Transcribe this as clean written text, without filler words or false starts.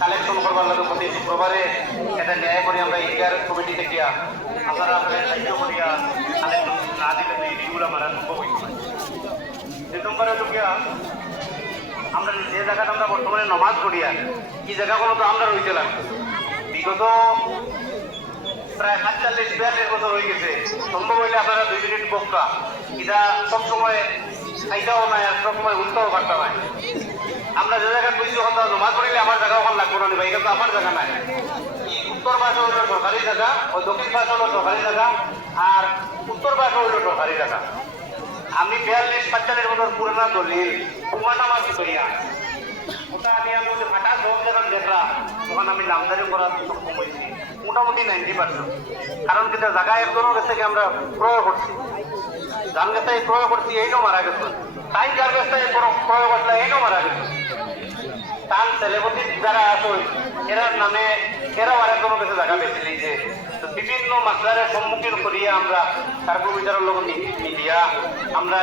Collection করবার লাগে প্রতি শুক্রবারে এটা ন্যায় করি আমরা ইন্ডিয়ার কমিটিতে গিয়া আপনারা সাহায্য করিয়া কালেকশন না দিলে তো এই ভিডিওগুলো মারা সম্ভব হইত না। 2 নম্বরে হলো গিয়া আমরা যে জায়গাটা আমরা বর্তমানে নমাজ করিয়া এই জায়গাগুলো তো আমরা রইতে লাগবে। বিগত প্রায় 40-42 বছর হয়ে গেছে, সম্ভব হইলে আপনারা 2 মিনিট বক্কা এটা সবসময় খাইটাও নাই আর সবসময় উঠতেও পারতাম নাই। আমরা যে জায়গায় বুঝছি ওখান নমাজ পড়িলে আমার জায়গা ওখানে লাগবো না ভাই, কিন্তু আমার জায়গা নাই। উত্তর পাশে হইল সরকারি জায়গা, ওই দক্ষিণ পাশে হলো সরকারি জায়গা, আর উত্তর পাশে হইল সরকারি জায়গা। আমি 42-45 বছর পুরানা দলিল কুমাটা মাছ করিয়া ওটা আমি আমাদের ফাটা সব যখন দেখলাম তখন আমি নামদারি করার সক্ষম হয়েছি মোটামুটি 90%। কারণ কিন্তু জায়গায় একজনের কাছ থেকে আমরা ক্রয় করছি, যার কাছে ক্রয় করছি এইটাও মারা গেছে, তাই যার কাছে ক্রয় করলে এইটাও মারা গেছে। তার ছেলেপতি যারা আছে এরার নামে এরাও আরেকজনের কাছে জায়গা বেছে নিয়েছে। তো বিভিন্ন মাসলারের সম্মুখীন করিয়া আমরা তার বিচারের লোক মিডিয়া আমরা